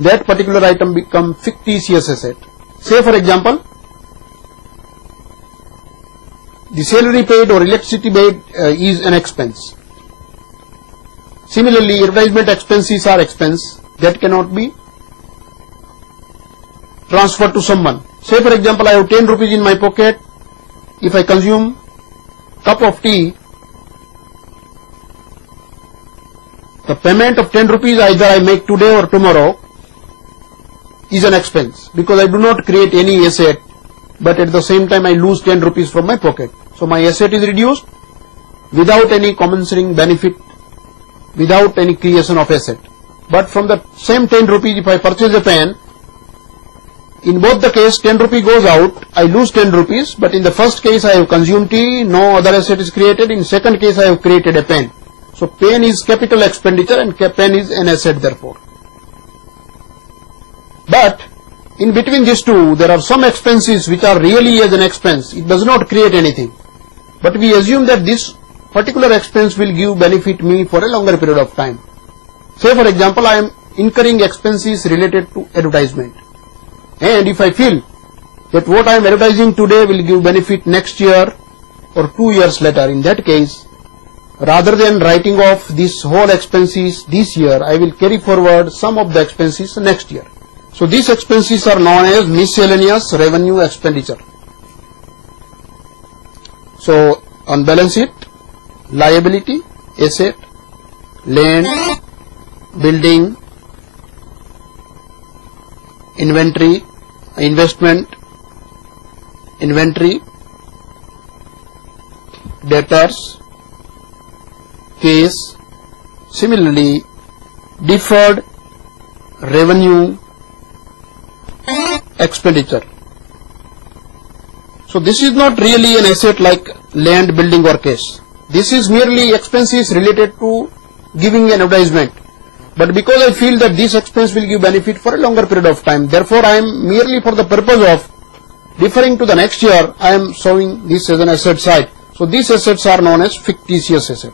that particular item become fictitious asset. Say for example, the salary paid or electricity paid is an expense. Similarly, advertisement expenses are expense that cannot be transferred to someone. Say for example, I have 10 rupees in my pocket. If I consume cup of tea, the payment of 10 rupees either I make today or tomorrow is an expense, because I do not create any asset, but at the same time I lose 10 rupees from my pocket. So my asset is reduced without any commensurate benefit, without any creation of asset. But from the same 10 rupees, if I purchase a pen, in both the case 10 rupees goes out, I lose 10 rupees, but in the first case I have consumed tea, no other asset is created. In second case I have created a pen. So pen is capital expenditure and pen is an asset therefore. But in between these two, there are some expenses which are really as an expense. It does not create anything. But we assume that this particular expense will give benefit me for a longer period of time. Say for example, I am incurring expenses related to advertisement. And if I feel that what I am advertising today will give benefit next year or 2 years later, in that case, rather than writing off this whole expenses this year, I will carry forward some of the expenses next year. So these expenses are known as miscellaneous revenue expenditure. So on balance sheet, liability, asset, land, building, inventory, investment, inventory, debtors, case. Similarly, deferred revenue expenditure. So this is not really an asset like land, building or case. This is merely expenses related to giving an advertisement. But because I feel that this expense will give benefit for a longer period of time, therefore I am merely for the purpose of deferring to the next year, I am showing this as an asset side. So these assets are known as fictitious asset.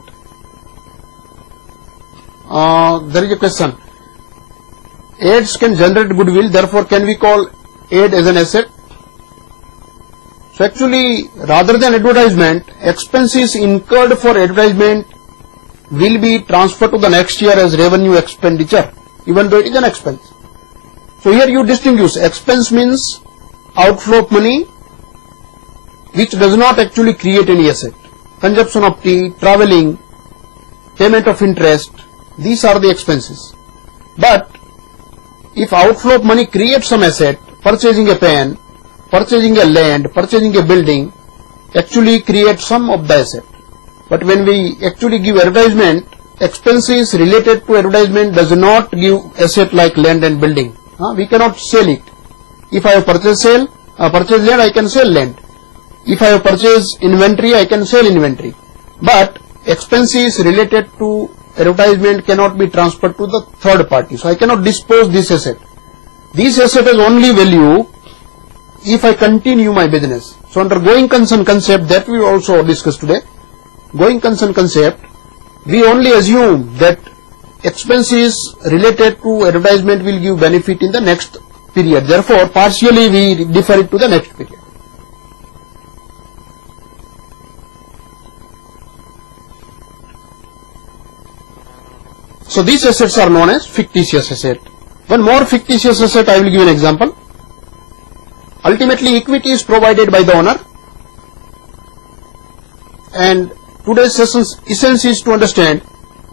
There is a question. Ads can generate goodwill, therefore can we call ad as an asset? So actually, rather than advertisement, expenses incurred for advertisement will be transferred to the next year as revenue expenditure, even though it is an expense. So here you distinguish. Expense means outflow of money which does not actually create any asset. Consumption of tea, traveling, payment of interest, these are the expenses. But if outflow of money creates some asset, purchasing a pen, purchasing a land, purchasing a building, actually creates some of the asset. But when we actually give advertisement, expenses related to advertisement does not give asset like land and building. We cannot sell it. If I have purchased land, I can sell land. If I have purchased inventory, I can sell inventory. But expenses related to advertisement cannot be transferred to the third party. So I cannot dispose this asset. This asset has only value if I continue my business. So under going concern concept that we also discussed today, going concern concept, we only assume that expenses related to advertisement will give benefit in the next period. Therefore, partially we defer it to the next period. So these assets are known as fictitious asset. One more fictitious asset, I will give an example. Ultimately, equity is provided by the owner, and today's session's essence is to understand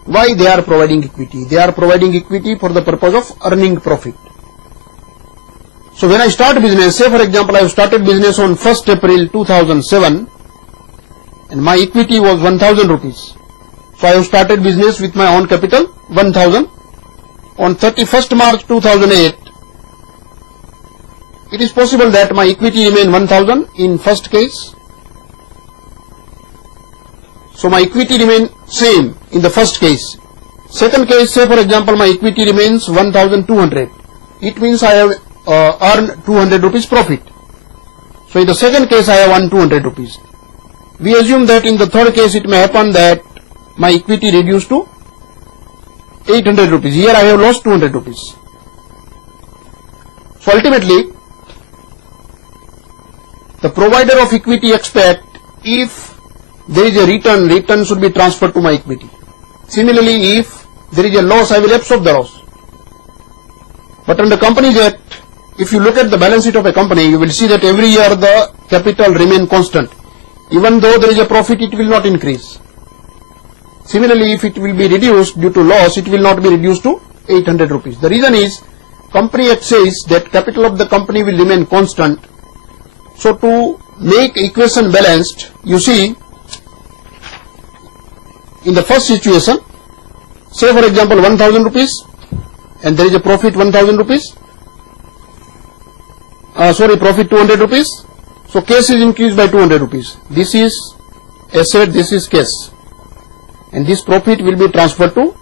why they are providing equity. They are providing equity for the purpose of earning profit. So when I start business, say for example I have started business on 1st April 2007 and my equity was 1000 rupees. So I have started business with my own capital 1000. On 31st March 2008, it is possible that my equity remain 1000 in first case. So my equity remain same in the first case. Second case, say for example my equity remains 1200. It means I have earned 200 rupees profit. So in the second case I have earned 200 rupees. We assume that in the third case it may happen that my equity reduced to 800 rupees. Here I have lost 200 rupees. So ultimately, the provider of equity expect if there is a return should be transferred to my equity. Similarly, if there is a loss, I will absorb the loss. But under Companies Act, if you look at the balance sheet of a company, you will see that every year the capital remain constant. Even though there is a profit, it will not increase. Similarly, if it will be reduced due to loss, it will not be reduced to 800 rupees. The reason is, Company Act says that capital of the company will remain constant. So to make equation balanced, you see, in the first situation, say for example 1000 rupees and there is a profit 1000 rupees, profit 200 rupees. So cash is increased by 200 rupees. This is asset, this is cash, and this profit will be transferred to